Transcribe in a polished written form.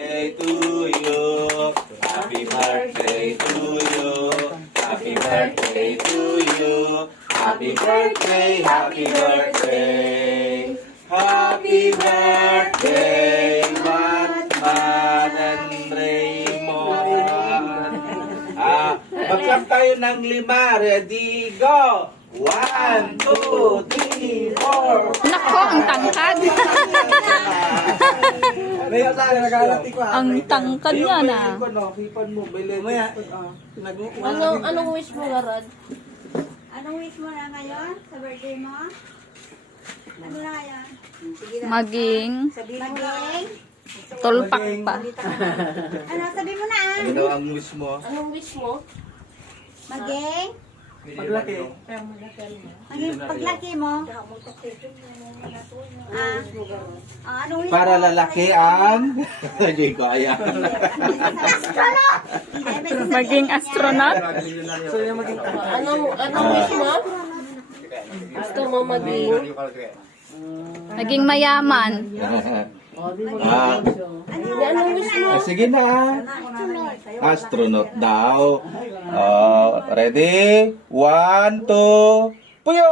birthday to you. Happy birthday to you. Happy birthday to you. Happy birthday, happy birthday. Happy birthday, Batman and Raymond. Magkap tayo ng 5. Ready, go! 1, 2, 3, 4. Nako, ang tangkad. Ang tangkad niya na. Anong wish mo, Rod? Anong wish mo na ngayon sa birthday mo? Ano na yan? Sige na. Maging Maging? tulpak pa. Ano, sabi mo na ah. Ano ang wish mo? Anong wish mo? Maging? Paglaki. Maging paglaki mo? Anong wish Para mo? lalaki ang... Hindi ko ayan. Astronaut! Maging astronaut. Anong wish mo? Gusto mo maging? Maging mayaman. Anong wish mo? Sige na. Astronaut daw. Ready? 1, 2, puyo!